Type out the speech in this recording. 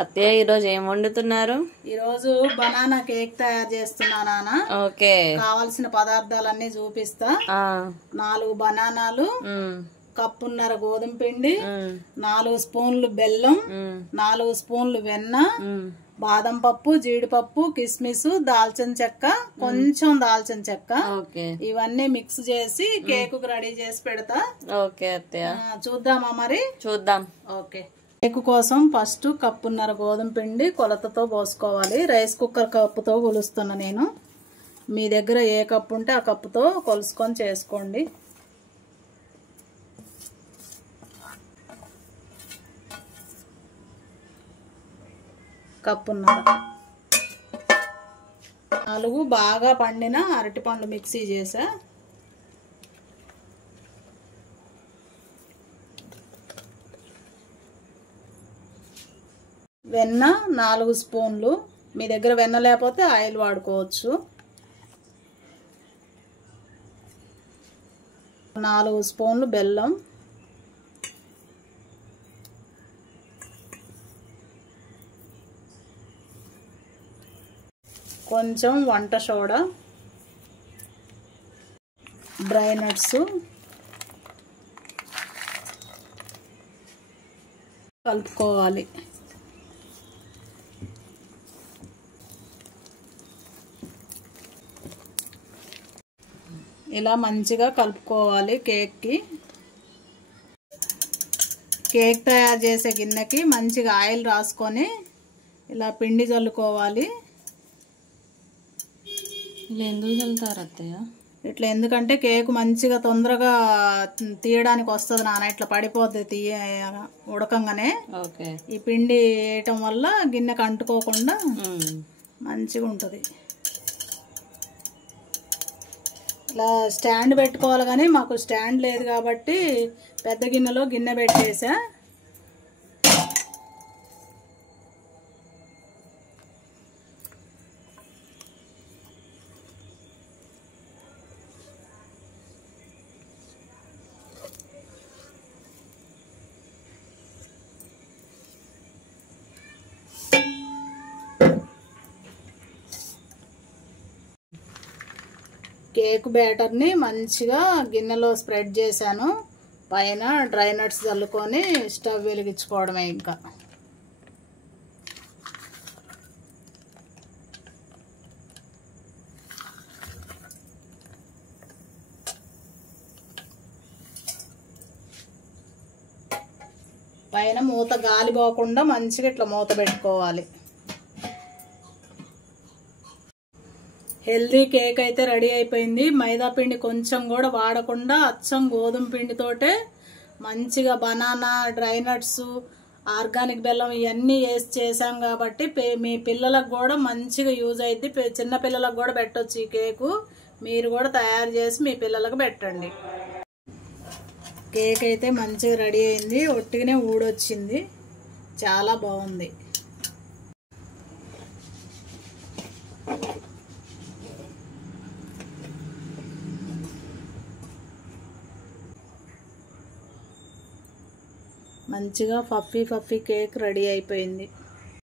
అత్తయ్య ఈరోజు ఏం వండుతున్నారు? ఈరోజు బనానా కేక్ తయారు చేస్తున్నా నాన్న. ఓకే, కావాల్సిన పదార్థాలన్నీ చూపిస్తా. 4 బనానాలు, కప్పున్నర గోధుమ పిండి, 4 స్పూన్లు బెల్లం, 4 స్పూన్లు వెన్న, బాదం పప్పు, జీడిపప్పు, కిస్మిస్, దాల్చిన చెక్క, కొంచెం దాల్చిన చెక్క, ఇవన్నీ మిక్స్ చేసి కేక్ రెడీ చేసి పెడతా. ఓకే అత్తయ్య, చూద్దామా మరి? చూద్దాం. ఓకే, కేక్ కోసం ఫస్ట్ కప్పున్నర గోధుమ పిండి కొలతతో పోసుకోవాలి. రైస్ కుక్కర్ కప్పుతో కొలుస్తున్నా నేను. మీ దగ్గర ఏ కప్పు ఉంటే ఆ కప్పుతో కొలుసుకొని చేసుకోండి. కప్పున్నర. 4 బాగా పండిన అరటిపండు మిక్సీ చేసా. వెన్న 4 స్పూన్లు. మీ దగ్గర వెన్న లేకపోతే ఆయిల్ వాడుకోవచ్చు. 4 స్పూన్లు బెల్లం, కొంచెం వంట సోడా, డ్రై నట్స్ కలుపుకోవాలి. ఇలా మంచిగా కలుపుకోవాలి. కేక్కి కేక్ తయారు చేసే గిన్నెకి మంచిగా ఆయిల్ రాసుకొని ఇలా పిండి చల్లుకోవాలి. ఇలా ఎందుకు చల్లుతారు అత్తయ్య? ఇట్లా ఎందుకంటే కేక్ మంచిగా తొందరగా తీయడానికి వస్తుంది నాన్న. ఇట్లా పడిపోద్ది ఉడకంగానే. ఈ పిండి వేయటం వల్ల గిన్నెకి అంటుకోకుండా మంచిగా ఉంటుంది. ఇలా స్టాండ్ పెట్టుకోవాలి, కానీ మాకు స్టాండ్ లేదు కాబట్టి పెద్ద గిన్నెలో గిన్నె పెట్టేసా. కేక్ బ్యాటర్ని మంచిగా గిన్నెలో స్ప్రెడ్ చేశాను. పైన డ్రై నట్స్ చల్లుకొని స్టవ్ వెలిగించుకోవడమే. ఇంకా పైన మూత గాలి పోకుండా మంచిగా ఇట్లా మూత పెట్టుకోవాలి. హెల్దీ కేక్ అయితే రెడీ అయిపోయింది. మైదా పిండి కొంచెం కూడా వాడకుండా అచ్చం గోధుమ పిండితోటే మంచిగా బనానా, డ్రై నట్స్, ఆర్గానిక్ బెల్లం ఇవన్నీ వేసి చేసాం కాబట్టి మీ పిల్లలకు కూడా మంచిగా యూజ్ అయింది. చిన్న పిల్లలకు కూడా పెట్టొచ్చు ఈ కేకు. మీరు కూడా తయారు చేసి మీ పిల్లలకు పెట్టండి. కేక్ అయితే మంచిగా రెడీ అయింది. ఒట్టిగానే ఊడొచ్చింది, చాలా బాగుంది. మంచిగా పఫీ కేక్ రెడీ అయిపోయింది.